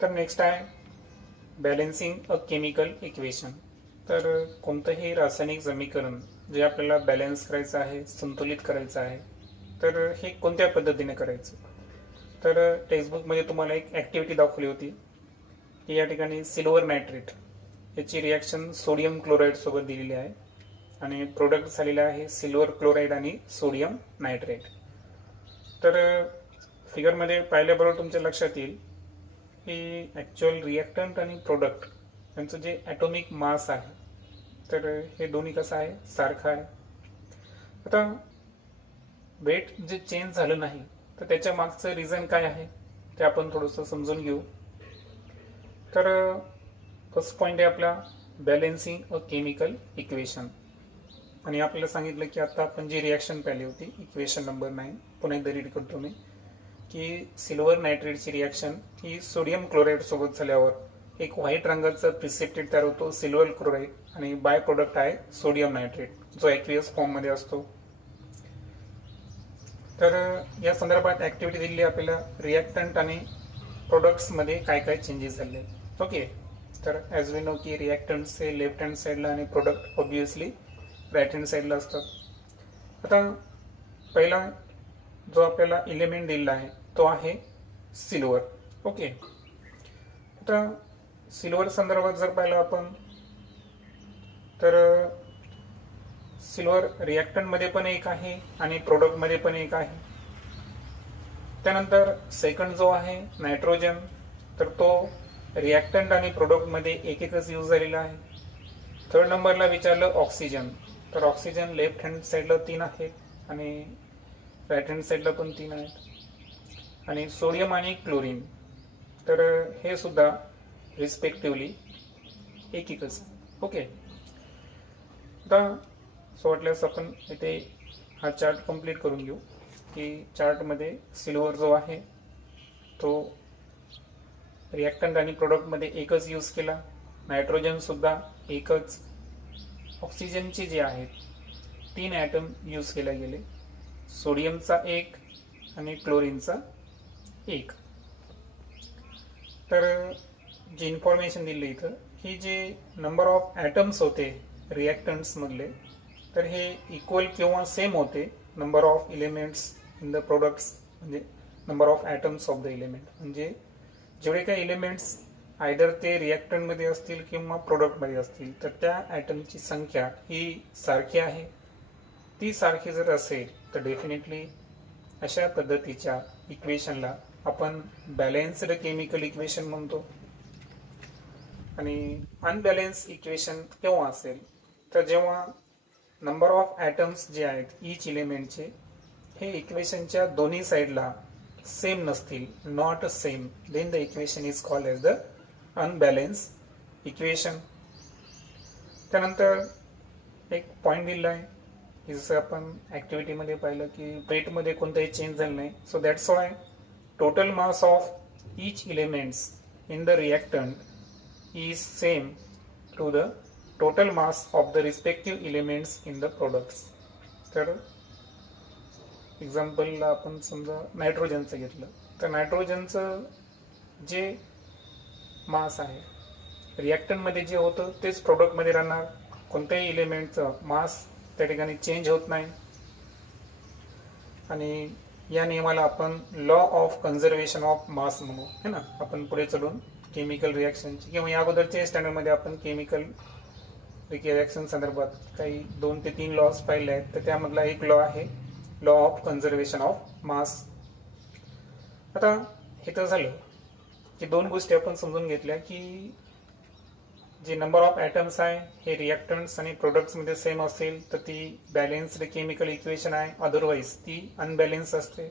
तर नेक्स्ट आहे balancing a chemical equation. तर कोणतंही रासायनिक समीकरण जे आपल्याला बॅलन्स करायचं आहे, संतुलित करायचं आहे, तर हे कोणत्या पद्धतीने करायचं? तर टेक्स्टबुकमध्ये तुम्हाला एक ॲक्टिव्हिटी दाखवली होती की या ठिकाणी सिल्वर नायट्रेट याची रिॲक्शन सोडियम क्लोराईड सोबत दिलेली आहे आणि प्रोडक्ट झालेला आहे सिल्वर क्लोराईड आणि सोडियम नायट्रेट। तर फिगरमध्ये पाहिल्याबरोबर तुमच्या लक्षात येईल की ॲक्च्युअल रिॲक्टंट आणि प्रोडक्ट यांचं जे ॲटॉमिक मास आहे तर हे दोन्ही कसं आहे, सारखं आहे। आता वेट जे चेंज झालं नाही तर त्याच्या मागचं रिझन काय आहे ते आपण थोडंसं समजून घेऊ। तर फर्स्ट पॉईंट आहे आपला बॅलेन्सिंग अ केमिकल इक्वेशन आणि आपल्याला सांगितलं की आता आपण जी रिॲक्शन पाहिली होती इक्वेशन नंबर 9 पुन्हा एकदा रीड करतो मी की सिल्वर नायट्रेटची रिॲक्शन ही सोडियम क्लोराईड सोबत झाल्यावर एक व्हाईट रंगाचा प्रिसिपिटेट तयार होतो सिल्वर क्लोराईड आणि बाय प्रोडक्ट आहे सोडियम नायट्रेट जो ॲक्वियस फॉर्ममध्ये असतो। तर या संदर्भात ॲक्टिव्हिटी दिली आपल्याला रिॲक्टंट आणि प्रोडक्ट्समध्ये काय काय चेंजेस झाले। ओके, तर ॲज वी नो की रिॲक्टंट्स हे लेफ्ट हँड साईडला आणि प्रोडक्ट ऑब्वियसली राईट हँड साईडला असतात। आता पहिला जो आपल्याला एलिमेंट दिलेला आहे तो आहे सिल्वर। ओके, आता सिल्वर संदर्भात जर पाहिलं आपण तर सिल्वर रिॲक्टंटमध्ये पण एक आहे आणि प्रोडक्टमध्ये पण एक आहे। त्यानंतर सेकंड जो आहे नायट्रोजन तर तो रिॲक्टंट आणि प्रोडक्टमध्ये एक एकच यूज झालेला आहे। थर्ड नंबरला विचारलं ऑक्सिजन तर ऑक्सिजन लेफ्ट हँड साईडला 3 आहेत आणि राईट हँड साईडला पण 3 आहेत आणि सोडियम आणि क्लोरीन तर हे सुद्धा रिस्पेक्टिव्हली एक एकच। ओके, आता सो वाटल्यास आपण इथे हा चार्ट कंप्लीट करून घेऊ की चार्टमध्ये सिल्वर जो आहे तो रिॲक्टंट आणि प्रोडक्टमध्ये एकच यूज केला, नायट्रोजन सुद्धा एकच, ऑक्सिजनचे जे आहेत 3 ॲटम यूज केले गेले, सोडियमचा 1 आणि क्लोरीनचा 1। तर जी इन्फॉर्मेशन दिली इथं ही जे नंबर ऑफ ॲटम्स होते रिॲक्टंट्स मधले तर हे इक्वल किंवा सेम होते number of elements in the products, म्हणजे number of atoms of the element, म्हणजे जेवढे काही एलिमेंट्स आयदर ते रिॲक्टंटमध्ये असतील किंवा प्रोडक्टमध्ये असतील तर त्या ॲटमची संख्या ही सारखी आहे। ती सारखी जर असेल तर डेफिनेटली अशा पद्धतीच्या इक्वेशनला आपण बॅलेन्स्ड केमिकल इक्वेशन म्हणतो। आणि अनबॅलेन्स इक्वेशन केव्हा असेल तर जेव्हा नंबर ऑफ ॲटम्स जे आहेत ईच एलिमेंटचे हे इक्वेशनच्या दोन्ही साईडला सेम नसतील, not same, then the equation is called as the unbalance equation. त्यानंतर एक पॉईंट दिला आहे जसं आपण ॲक्टिव्हिटीमध्ये पाहिलं की वेटमध्ये कोणताही चेंज झालं नाही, so that's why total mass of each elements in the reactant is same to the total mass of the respective elements in the products. तर एक्झाम्पलला आपण समजा नायट्रोजनचं घेतलं तर नायट्रोजनचं जे मास आहे रिॲक्टंटमध्ये जे होतं तेच प्रोडक्टमध्ये राहणार, कोणत्याही एलिमेंटचं मास त्या ठिकाणी चेंज होत नाही। आणि या नियमाला आपण law of conservation of mass म्हणू, है ना। आपण पुढे चढून केमिकल रिॲक्शनची किंवा या अगोदरच्या स्टँडर्डमध्ये आपण केमिकल रिॲक्शन संदर्भात काही 2 ते 3 लॉज पाहिले आहेत, तर त्यामधला एक लॉ आहे law of conservation of mass. आता हे तर झालं की 2 गोष्टी आपण समजून घेतल्या की जे नंबर ऑफ ॲटम्स आहे हे रिॲक्टंट्स आणि प्रोडक्ट्समध्ये सेम असेल तर ती बॅलेन्स्ड केमिकल इक्वेशन आहे, अदरवाईज ती अनबॅलेन्स असते।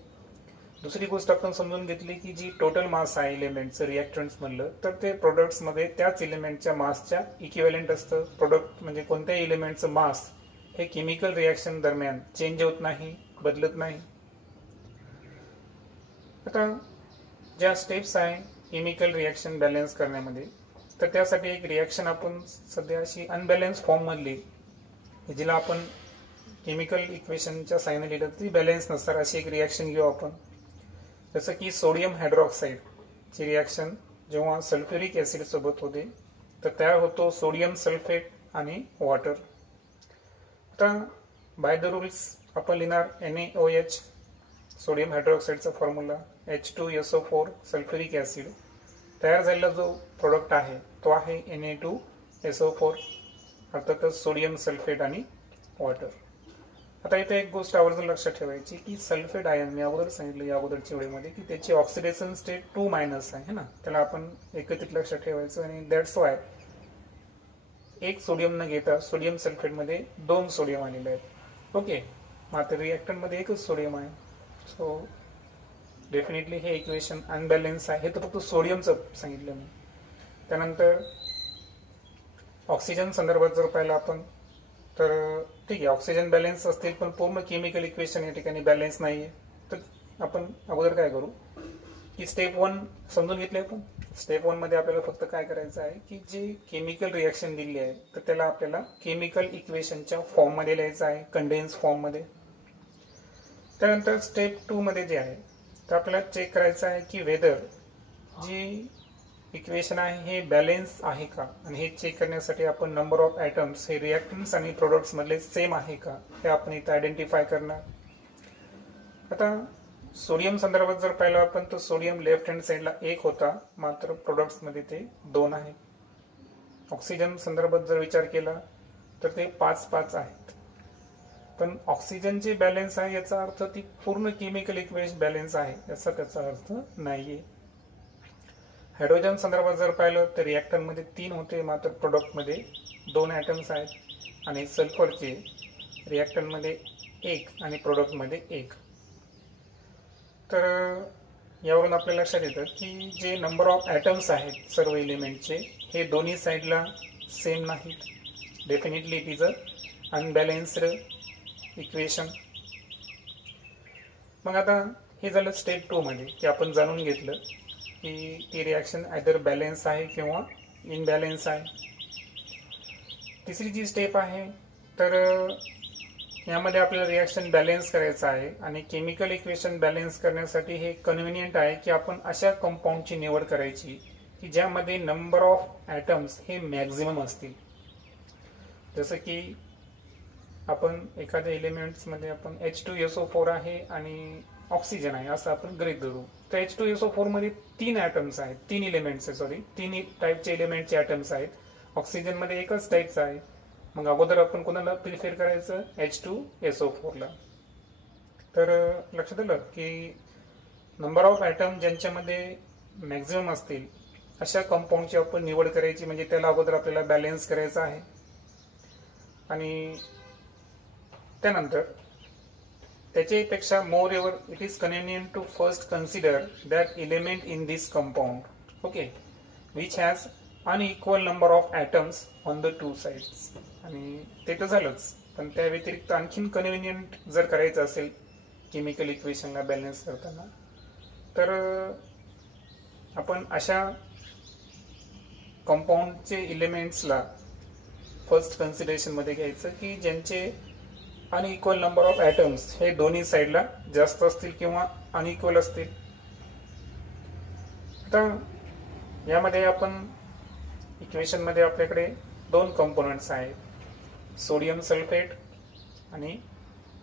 दुसरी गोष्ट आपण समजून घेतली की जी टोटल मास आहे एलिमेंटचं रिॲक्टंट्समधलं तर ते प्रोडक्ट्समध्ये त्याच एलिमेंटच्या मासच्या इक्विव्हॅलेंट असतं। प्रोडक्ट म्हणजे कोणत्याही एलिमेंटचं मास हे केमिकल रिॲक्शन दरम्यान चेंज होत नाही, बदलत नाही। आता ज्या स्टेप्स आहे केमिकल रिॲक्शन बॅलन्स करण्यामध्ये तर त्यासाठी एक रिॲक्शन आपण सध्या अशी अनबॅलन्स फॉर्ममधली जिला आपण केमिकल इक्वेशनच्या साईनने लिहिलं ती बॅलन्स नसणार अशी एक रिॲक्शन घेऊ आपण, जसं की सोडियम हायड्रॉक्साईड ची रिॲक्शन जेव्हा सल्फ्युरिक ॲसिड सोबत होते तर तयार होतो सोडियम सल्फेट आणि वॉटर. आता बाय द रूल्स आपण लिहिणार NaOH सोडियम हायड्रोक्साईडचा फॉर्म्युला, H2SO4 सल्फ्युरिक ॲसिड. तयार झालेला जो प्रोडक्ट आहे तो आहे Na2SO4 अर्थातच सोडियम सल्फेट आणि वॉटर. आता इथे एक गोष्ट आवर्जून लक्षात ठेवायची की सल्फेट आयन मी अगोदर सांगितलं या अगोदरच्या वेळेमध्ये की त्याची ऑक्सिडेशन स्टेट 2- आहे ना, त्याला आपण एकत्रित लक्षात ठेवायचं. आणि दॅट्स वाय एक सोडियम न घेता सोडियम सल्फेटमध्ये 2 सोडियम आलेले आहेत. ओके, मात्र रिॲक्टंटमध्ये एकच सोडियम आहे. सो डेफिनेटली हे इक्वेशन अनबॅलेन्स आहे. हे तर फक्त सोडियमचं सांगितलं मी. त्यानंतर ऑक्सिजन संदर्भात जर पाहिलं आपण तर ठीक आहे, ऑक्सिजन बॅलेन्स असतील पण पूर्ण केमिकल इक्वेशन या ठिकाणी बॅलेन्स नाही आहे. तर आपण अगोदर काय करू की स्टेप 1 समजून घेतले आपण. स्टेप 1 मध्ये आपल्याला फक्त काय करायचं आहे की जे केमिकल रिॲक्शन दिली आहे तर त्याला आपल्याला केमिकल इक्वेशनच्या फॉर्ममध्ये लिहायचं आहे, कंडेन्स फॉर्ममध्ये. त्यानंतर स्टेप 2 मध्ये जे आहे तर आपल्याला चेक करायचं आहे की वेदर जी इक्वेशन आहे हे बॅलेन्स आहे का. आणि हे चेक करण्यासाठी आपण नंबर ऑफ ॲटम्स हे रिॲक्टन्स आणि प्रोडक्ट्स मधले सेम आहे का हे आपण इथे आयडेंटिफाय करणार. आता सोडियम संदर्भात जर पाहिलं आपण तर सोडियम लेफ्ट हँड साईडला 1 होता, मात्र प्रोडक्ट्स मध्ये ते 2 आहे. ऑक्सिजन संदर्भात जर विचार केला तर ते 5-5 आहेत. पण ऑक्सिजन जे बॅलेन्स आहे याचा अर्थ ती पूर्ण केमिकल इक्वेशन बॅलेन्स आहे याचा त्याचा अर्थ नाहीये. हायड्रोजन संदर्भात जर पाहिलं तर रिॲक्टर मध्ये 3 होते, मात्र प्रोडक्ट मध्ये 2 ॲटम्स आहेत. आणि सल्फरचे रिॲक्टर मध्ये 1 आणि प्रोडक्ट मध्ये 1. तर यावरून आपल्याला लक्षात येतं की जे नंबर ऑफ ॲटम्स आहेत सर्व एलिमेंटचे हे दोन्ही साईडला सेम नाहीत. Definitely it is a अनबॅलेन्स्ड equation. मग आता हे झालं स्टेप 2 मध्ये की आपण जाणून घेतलं की ती रिॲक्शन आयदर बॅलेन्स आहे किंवा इनबॅलेन्स आहे. तिसरी जी स्टेप आहे तर यामध्ये आपल्याला रिॲक्शन बॅलेन्स करायचं आहे. आणि केमिकल इक्वेशन बॅलेन्स करण्यासाठी हे कन्व्हिनियंट आहे की आपण अशा कंपाऊंडची निवड करायची की ज्यामध्ये नंबर ऑफ ॲटम्स हे मॅक्झिमम असतील. जसं की आपण एखाद्या एलिमेंट्समध्ये आपण H2SO4 आहे आणि ऑक्सिजन आहे असं आपण गृहीत धरू. तर H2SO4 मध्ये 3 ॲटम्स आहेत, 3 एलिमेंट्स आहे, सॉरी 3 टाईपचे एलिमेंटचे ॲटम्स आहेत. ऑक्सिजन मध्ये एकच टाईपचा आहे. मग अगोदर आपण कोणाला प्रिफेर करायचं H2SO4 ला. तर लक्षात आलं की नंबर ऑफ ॲटम ज्यांच्यामध्ये मॅक्झिमम असतील अशा कंपाऊंडची आपण निवड करायची, म्हणजे त्याला अगोदर आपल्याला बॅलेन्स करायचं आहे. आणि त्यानंतर त्याच्यापेक्षा more ever it is convenient to first consider that element in this compound, okay, which has unequal number of atoms on the 2 sides. आणि ते तर झालंच, पण त्या व्यतिरिक्त आणखीन कन्व्हिनियंट जर करायचं असेल केमिकल इक्वेशनला बॅलन्स करताना तर आपण अशा कंपाऊंडचे एलिमेंट्सला फर्स्ट कन्सिडरेशन मध्ये घ्यायचं की ज्यांचे अनइक्वल नंबर ऑफ ॲटम्स हे दोन्ही साईडला जास्त असतील किंवा अनइक्वल असतील. आता यामध्ये आपण इक्वेशन मध्ये आपल्याकडे 2 कंपोनंट्स आहेत, सोडियम सल्फेट आणि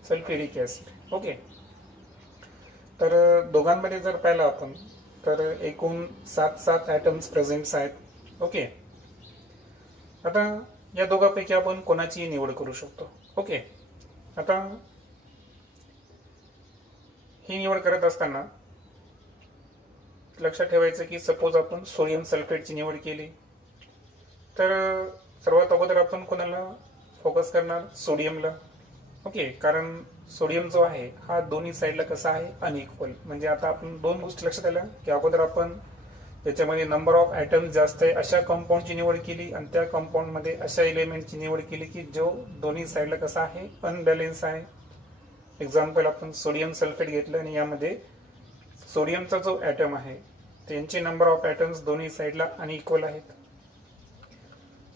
सल्फ्युरिक ॲसिड. ओके, तर दोघांमध्ये जर पाहिलं आपण तर एकूण 7 ॲटम्स प्रेझेंट्स आहेत. ओके, आता या दोघांपैकी आपण कोणाची निवड करू शकतो. ओके, आता ही निवड करत असताना लक्षात ठेवायचं की सपोज आपण सोडियम सल्फेटची निवड केली तर सर्वात अगोदर आपण कोणाला फोकस करणार, सोडियमला. ओके, कारण सोडियम जो आहे हा दोन्ही साईडला कसा आहे अनइक्वल. म्हणजे आता आपण 2 गोष्टी लक्षात आल्या की अगोदर आपण त्याच्यामध्ये नंबर ऑफ ॲटम्स जास्त आहे अशा कंपाऊंडची निवड केली आणि त्या कंपाऊंडमध्ये अशा एलिमेंटची निवड केली की जो दोन्ही साईडला कसा आहे अनबॅलेन्स आहे. एक्झाम्पल आपण सोडियम सल्फेट घेतलं आणि यामध्ये सोडियमचा जो ॲटम आहे त्यांचे नंबर ऑफ ॲटम्स दोन्ही साईडला अनइक्वल आहेत.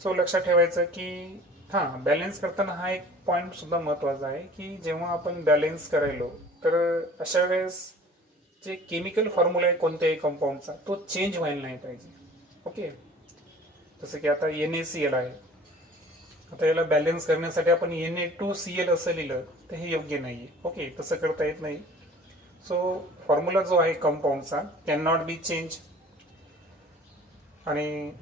सो लक्षात ठेवायचं की बॅलेन्स करताना हा एक पॉइंट सुद्धा महत्वाचा आहे की जेव्हा आपण बॅलेन्स करायलो तर अशा वेळेस जे केमिकल फॉर्म्युला आहे कोणत्याही कंपाऊंडचा तो चेंज व्हायला नाही पाहिजे. ओके, जसं की आता NaCl आहे, आता याला बॅलन्स करण्यासाठी आपण Na2Cl असं लिहिलं तर हे योग्य नाहीये. ओके, तसं करता येत नाही. सो फॉर्म्युला जो आहे कंपाऊंडचा कॅन नॉट बी चेंज. आणि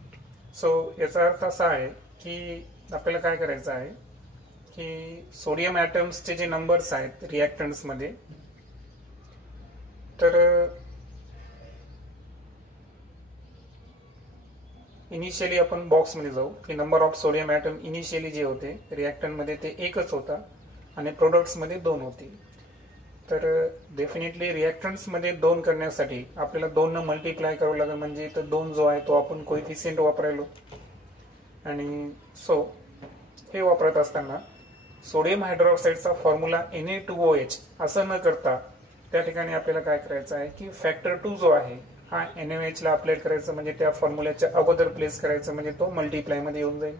सो याचा अर्थ असा आहे की आपल्याला काय करायचं आहे की सोडियम ॲटम्सचे जे नंबर्स आहेत रिॲक्टंट्समध्ये, तर इनिशियली आपण बॉक्समध्ये जाऊ की number of sodium atom initially जे होते रिॲक्टंटमध्ये ते एकच होता आणि प्रोडक्ट्समध्ये 2 होती. तर डेफिनेटली रिॲक्टंट्समध्ये 2 करण्यासाठी आपल्याला 2 न मल्टिप्लाय करावं लागेल, म्हणजे इथं 2 जो आहे तो आपण कोइफिशियंट वापरायलो. आणि सो हे वापरत असताना सोडियम हायड्रॉक्साईडचा फॉर्म्युला Na2OH असं न करता त्या ठिकाणी आपल्याला काय करायचं आहे की फॅक्टर 2 जो आहे हा NaOH ला अप्लाय करायचं, म्हणजे त्या फॉर्म्युल्याच्या अगोदर प्लेस करायचं, म्हणजे तो मल्टिप्लाय मध्ये येऊन जाईल.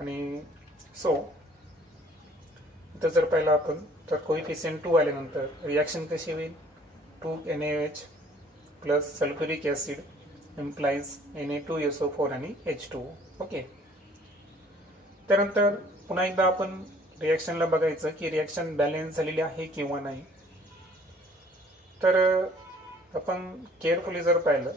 आणि सो इथं जर पाहिलं आपण तर कोइफिशियंट 2 आल्यानंतर रिॲक्शन कशी होईल, 2NaOH plus sulphuric acid implies Na2SO4 आणि H2O. ओके, त्यानंतर पुन्हा एकदा आपण रिॲक्शनला बघायचं की रिॲक्शन बॅलन्स झालेली आहे किंवा नाही. तर आपण केअरफुली जर पाहिलं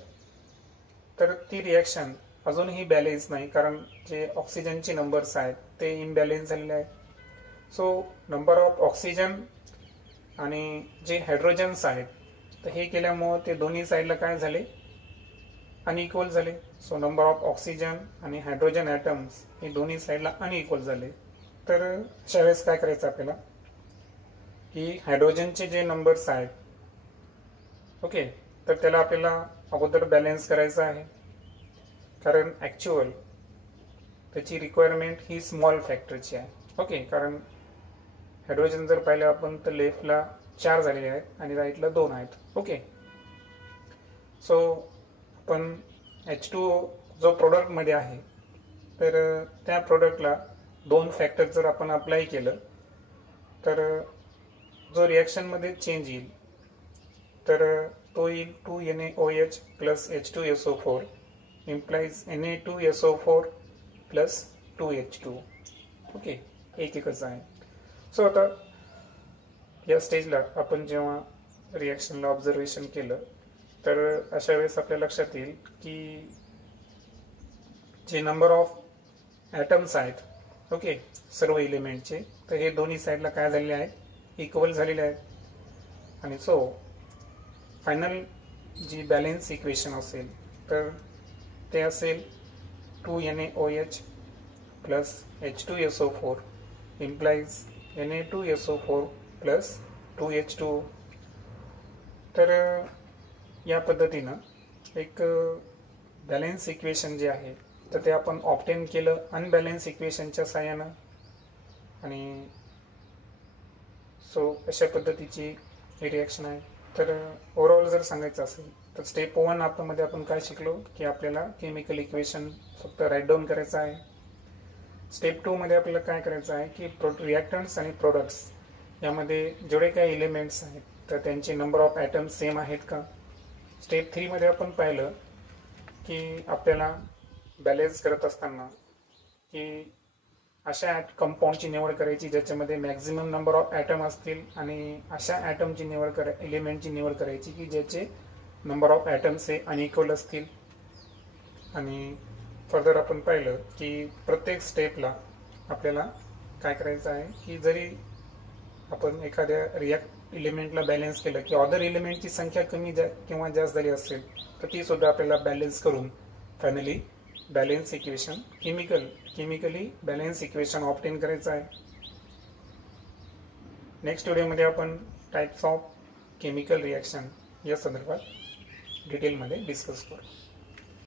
तर ती रिॲक्शन अजूनही बॅलन्स नाही, कारण जे ऑक्सिजनचे नंबर्स आहेत ते इम्बॅलन्स झालेले आहेत. सो नंबर ऑफ ऑक्सिजन आणि जे हायड्रोजन्स आहेत तर हे केल्यामुळं ते दोन्ही साईडला काय झाले, अनइक्वल झाले. सो नंबर ऑफ ऑक्सिजन आणि हायड्रोजन ॲटम्स हे दोन्ही साईडला अनइक्वल झाले. तर अशा वेळेस काय करायचं आपल्याला की हायड्रोजनचे जे नंबर्स आहेत, ओके, तर त्याला आपल्याला अगोदर बॅलन्स करायचं आहे, कारण ॲक्च्युअल त्याची रिक्वायरमेंट ही स्मॉल फॅक्टरची आहे. ओके, कारण हायड्रोजन जर पाहिलं आपण तर लेफ्टला 4 झालेले आहेत आणि राईटला 2 आहेत. ओके, सो आपण H2O जो प्रोडक्टमध्ये आहे तर त्या प्रोडक्टला 2 फॅक्टर जर आपण अप्लाय केलं तर जो रिॲक्शनमध्ये चेंज येईल तर तो येईल 2NaOH plus H2SO4 implies Na2SO4 plus 2H2. Okay, एकच आहे. सो आता या स्टेजला आपण जेव्हा रिॲक्शनला ऑब्झर्वेशन केलं तर अशा वेळेस आपल्या लक्षात येईल की जे नंबर ऑफ ॲटम्स आहेत, ओके, सर्व एलिमेंटचे, तर हे दोन्ही साईडला काय झालेले आहेत, इक्वल झालेले आहेत. आणि सो फायनल जी बॅलन्स इक्वेशन असेल तर ते असेल 2NaOH plus H2SO4 implies Na2SO4 plus 2H2O. तर या पद्धतीनं एक बॅलन्स इक्वेशन जे आहे तर ते आपण ऑब्टेन केलं अनबॅलन्स इक्वेशनच्या साहाय्यानं. आणि सो अशा पद्धतीची ही रिॲक्शन आहे. तर ओव्हरऑल जर सांगायचं असेल तर स्टेप 1 आपल्यामध्ये आपण काय शिकलो की आपल्याला केमिकल इक्वेशन फक्त राईट डाऊन करायचं आहे. स्टेप 2 मध्ये आपल्याला काय करायचं आहे की रिॲक्टंट्स आणि प्रोडक्ट्स यामध्ये जेवढे काही एलिमेंट्स आहेत तर त्यांचे नंबर ऑफ ॲटम्स सेम आहेत का. स्टेप 3 मध्ये आपण पाहिलं की आपल्याला बॅलन्स करत असताना की अशा कंपाऊंडची निवड करायची ज्याच्यामध्ये मॅक्झिमम नंबर ऑफ ॲटम असतील आणि अशा ॲटमची एलिमेंटची निवड करायची की ज्याचे नंबर ऑफ ॲटम्स हे अनइक्वल असतील. आणि फर्दर आपण पाहिलं की प्रत्येक स्टेपला आपल्याला काय करायचं आहे की जरी आपण एखाद्या एलिमेंटला बॅलन्स केलं की अदर एलिमेंटची संख्या कमी किंवा जास्त झाली असेल तर ती सुद्धा आपल्याला बॅलन्स करून finally balance equation chemically balance equation obtain करायचं आहे. नेक्स्ट व्हिडिओमध्ये आपण टाइप्स ऑफ केमिकल रिॲक्शन या संदर्भात डिटेलमध्ये डिस्कस करू.